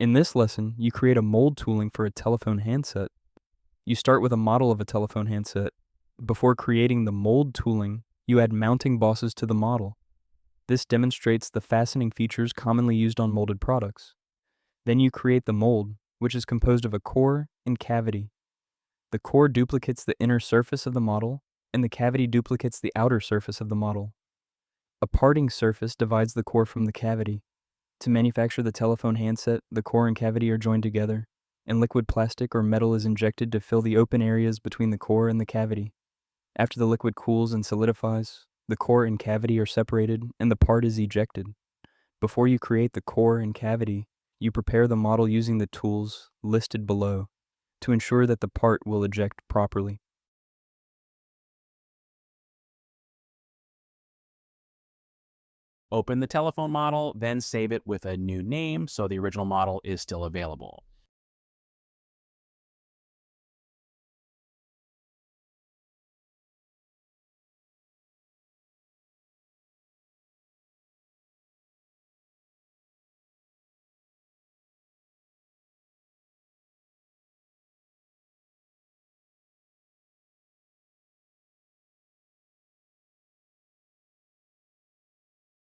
In this lesson, you create a mold tooling for a telephone handset. You start with a model of a telephone handset. Before creating the mold tooling, you add mounting bosses to the model. This demonstrates the fastening features commonly used on molded products. Then you create the mold, which is composed of a core and cavity. The core duplicates the inner surface of the model, and the cavity duplicates the outer surface of the model. A parting surface divides the core from the cavity. To manufacture the telephone handset, the core and cavity are joined together, and liquid plastic or metal is injected to fill the open areas between the core and the cavity. After the liquid cools and solidifies, the core and cavity are separated and the part is ejected. Before you create the core and cavity, you prepare the model using the tools listed below to ensure that the part will eject properly. Open the telephone model, then save it with a new name so the original model is still available.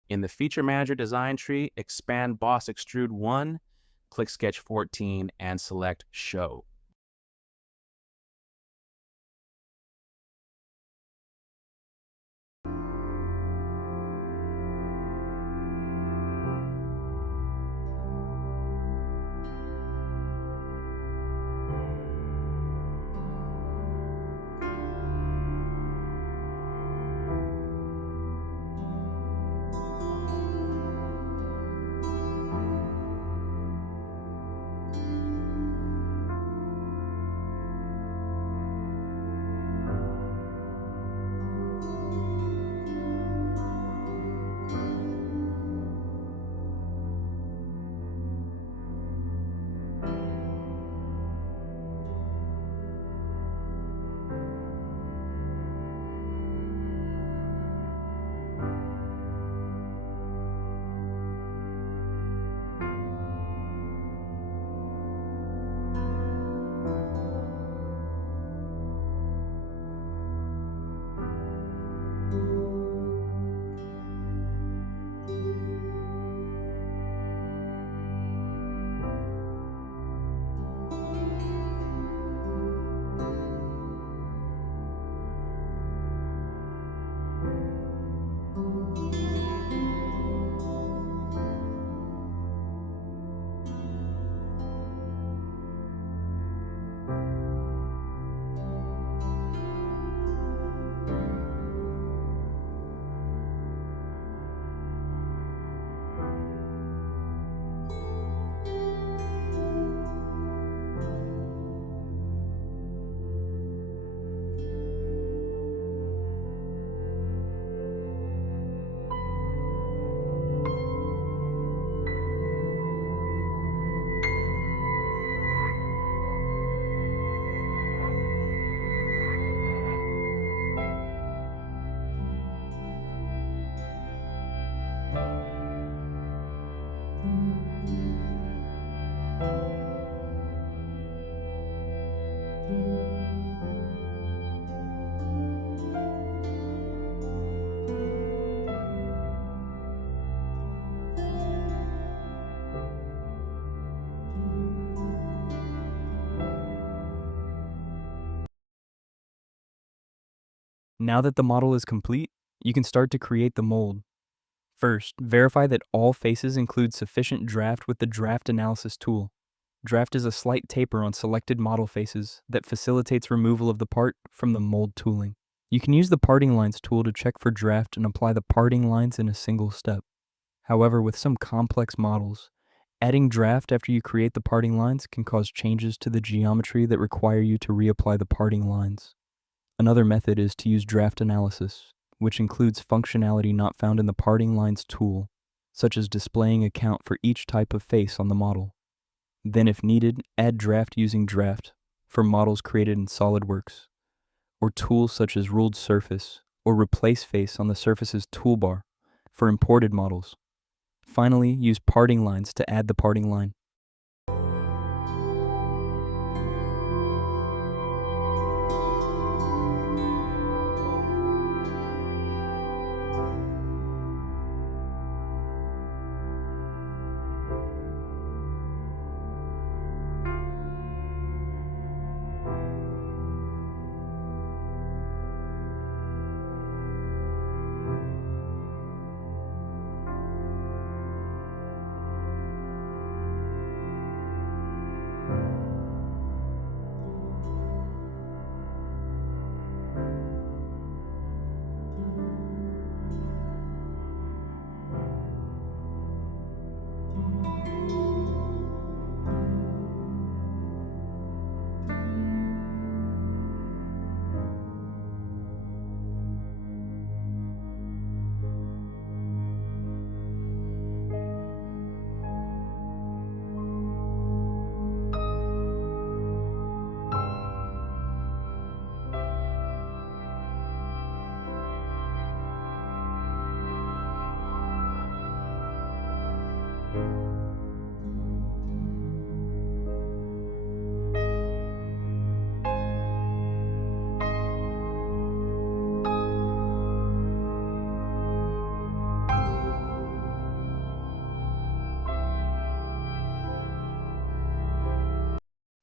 In the Feature Manager design tree, expand Boss Extrude 1, click Sketch 14, and select Show. Now that the model is complete, you can start to create the mold. First, verify that all faces include sufficient draft with the Draft Analysis tool. Draft is a slight taper on selected model faces that facilitates removal of the part from the mold tooling. You can use the Parting Lines tool to check for draft and apply the parting lines in a single step. However, with some complex models, adding draft after you create the parting lines can cause changes to the geometry that require you to reapply the parting lines. Another method is to use draft analysis, which includes functionality not found in the Parting Lines tool, such as displaying a count for each type of face on the model. Then, if needed, add draft using draft for models created in SolidWorks, or tools such as ruled surface or replace face on the surface's toolbar for imported models. Finally, use parting lines to add the parting line.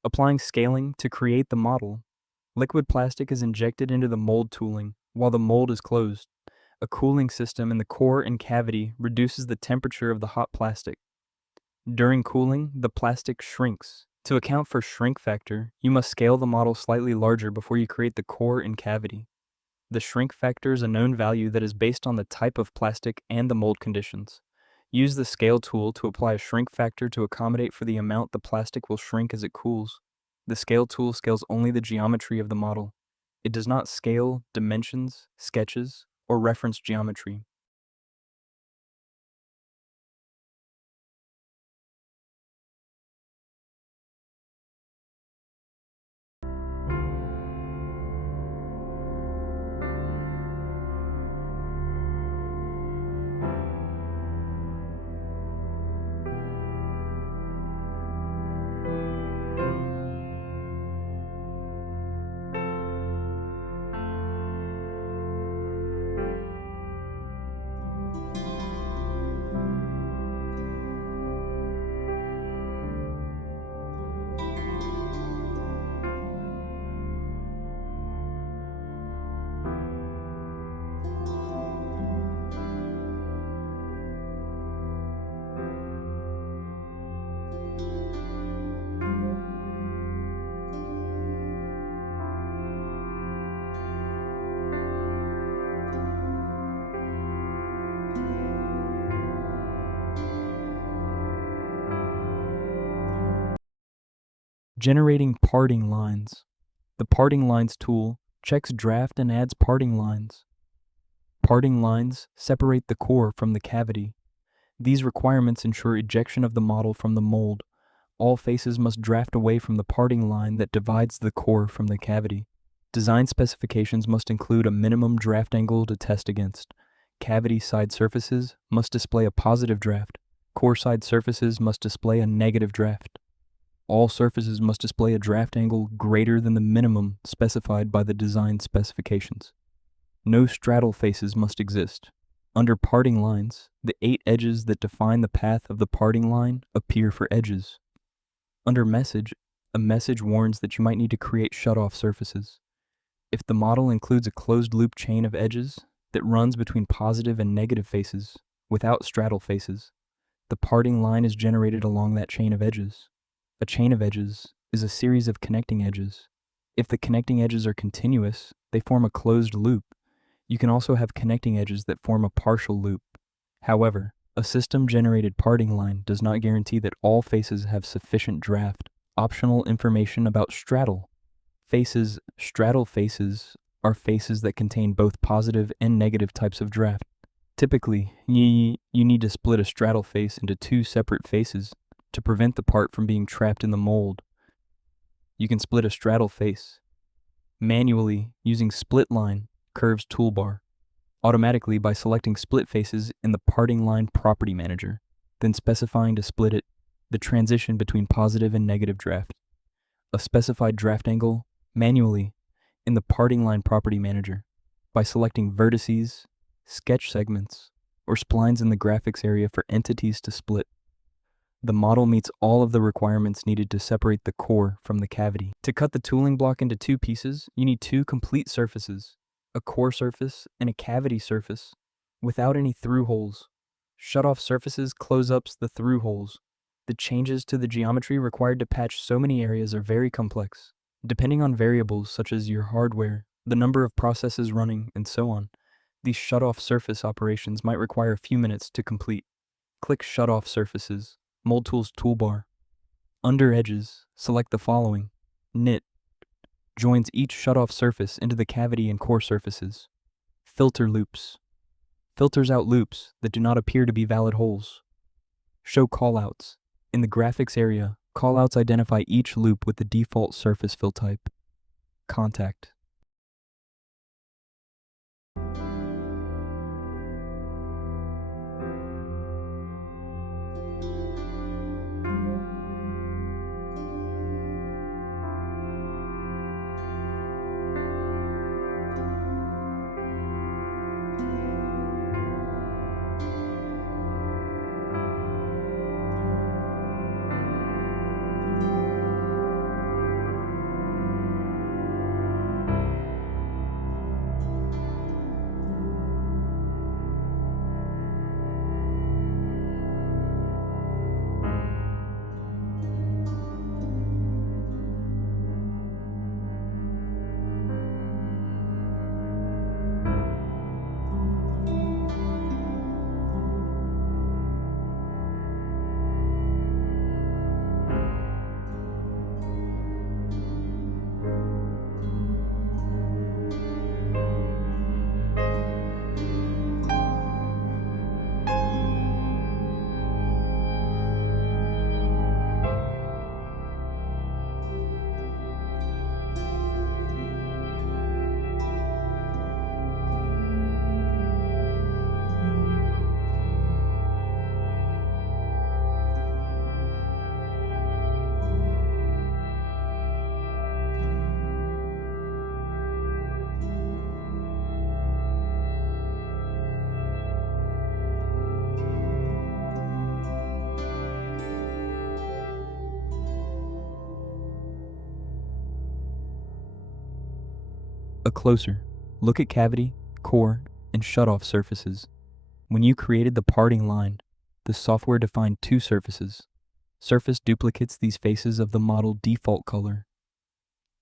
Applying scaling to create the model. Liquid plastic is injected into the mold tooling while the mold is closed. A cooling system in the core and cavity reduces the temperature of the hot plastic. During cooling, the plastic shrinks. To account for shrink factor, you must scale the model slightly larger before you create the core and cavity. The shrink factor is a known value that is based on the type of plastic and the mold conditions. Use the scale tool to apply a shrink factor to accommodate for the amount the plastic will shrink as it cools. The scale tool scales only the geometry of the model. It does not scale dimensions, sketches, or reference geometry. Generating parting lines. The parting lines tool checks draft and adds parting lines. Parting lines separate the core from the cavity. These requirements ensure ejection of the model from the mold. All faces must draft away from the parting line that divides the core from the cavity. Design specifications must include a minimum draft angle to test against. Cavity side surfaces must display a positive draft. Core side surfaces must display a negative draft. All surfaces must display a draft angle greater than the minimum specified by the design specifications. No straddle faces must exist. Under parting lines, the 8 edges that define the path of the parting line appear for edges. Under message, a message warns that you might need to create shutoff surfaces. If the model includes a closed-loop chain of edges that runs between positive and negative faces without straddle faces, the parting line is generated along that chain of edges. A chain of edges is a series of connecting edges. If the connecting edges are continuous, they form a closed loop. You can also have connecting edges that form a partial loop. However, a system-generated parting line does not guarantee that all faces have sufficient draft. Optional information about straddle. Faces. Straddle faces are faces that contain both positive and negative types of draft. Typically, you need to split a straddle face into 2 separate faces to prevent the part from being trapped in the mold. You can split a straddle face manually using Split Line Curves toolbar, automatically by selecting split faces in the Parting Line Property Manager, then specifying to split it, the transition between positive and negative draft. A specified draft angle manually in the Parting Line Property Manager by selecting vertices, sketch segments, or splines in the graphics area for entities to split. The model meets all of the requirements needed to separate the core from the cavity. To cut the tooling block into 2 pieces, you need 2 complete surfaces, a core surface and a cavity surface, without any through holes. Shutoff surfaces close up the through holes. The changes to the geometry required to patch so many areas are very complex. Depending on variables such as your hardware, the number of processes running, and so on, these shutoff surface operations might require a few minutes to complete. Click Shutoff Surfaces. Mold Tools toolbar. Under edges, select the following. Knit joins each shutoff surface into the cavity and core surfaces. Filter loops filters out loops that do not appear to be valid holes. Show callouts. In the graphics area, callouts identify each loop with the default surface fill type. Contact. A closer look at cavity, core, and shutoff surfaces. When you created the parting line, the software defined two surfaces. Surface duplicates these faces of the model default color.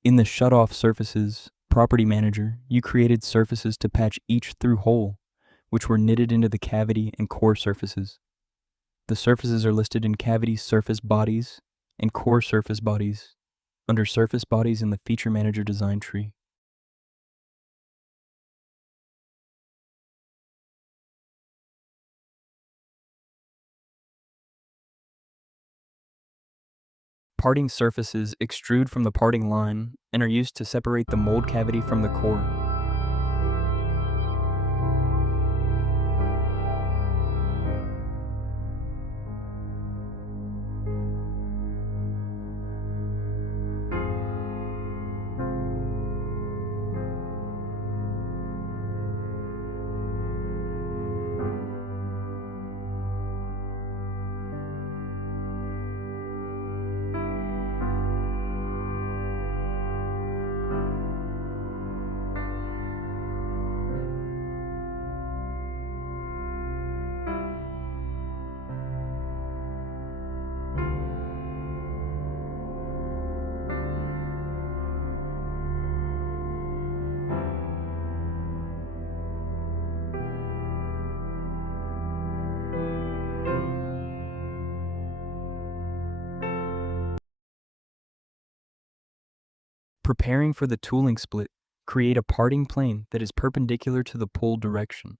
In the shutoff surfaces property manager, you created surfaces to patch each through hole, which were knitted into the cavity and core surfaces. The surfaces are listed in cavity surface bodies and core surface bodies under surface bodies in the feature manager design tree. Parting surfaces extrude from the parting line and are used to separate the mold cavity from the core. Preparing for the tooling split, create a parting plane that is perpendicular to the pull direction.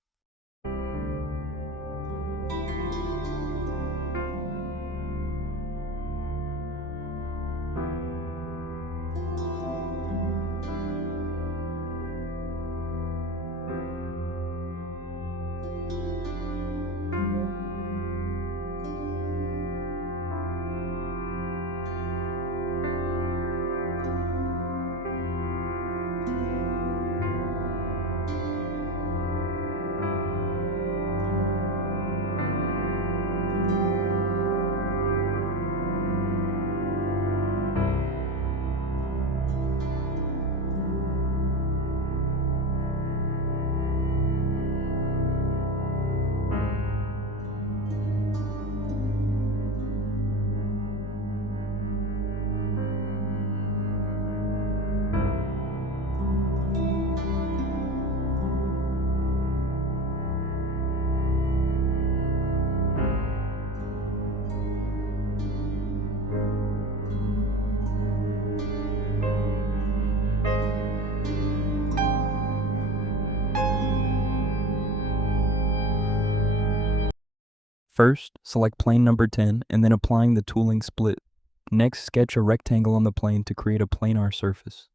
First, select plane number 10 and then applying the tooling split. Next, sketch a rectangle on the plane to create a planar surface.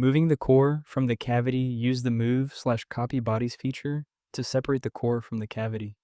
Moving the core from the cavity, use the Move/Copy Bodies feature to separate the core from the cavity.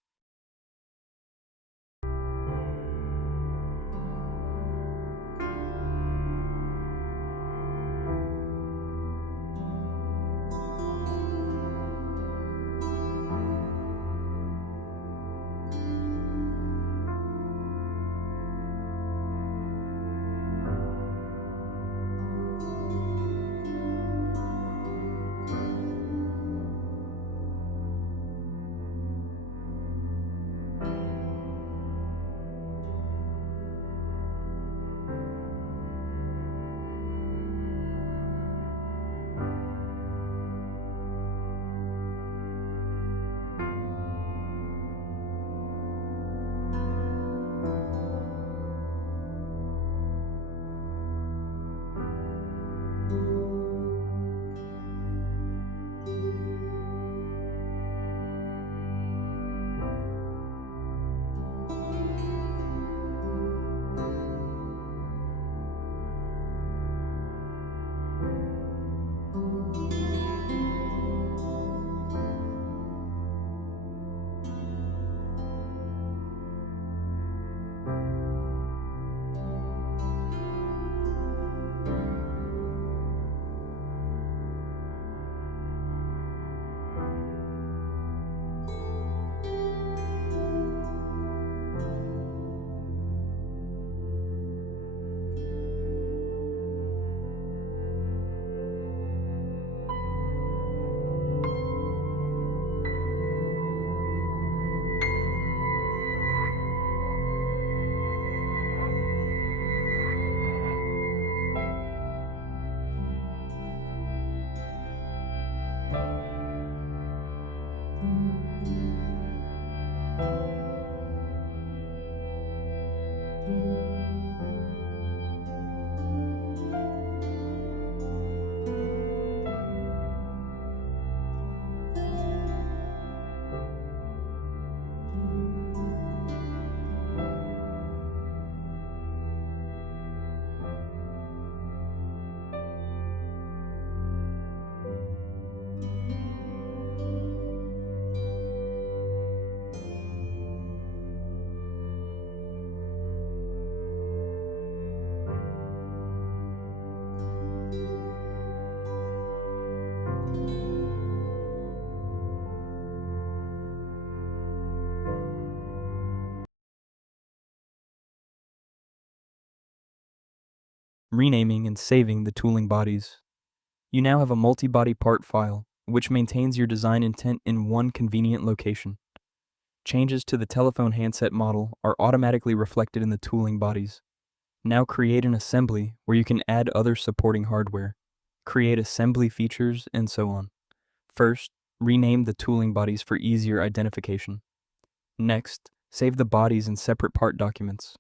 Renaming and saving the tooling bodies. You now have a multi-body part file, which maintains your design intent in one convenient location. Changes to the telephone handset model are automatically reflected in the tooling bodies. Now create an assembly where you can add other supporting hardware, create assembly features, and so on. First, rename the tooling bodies for easier identification. Next, save the bodies in separate part documents.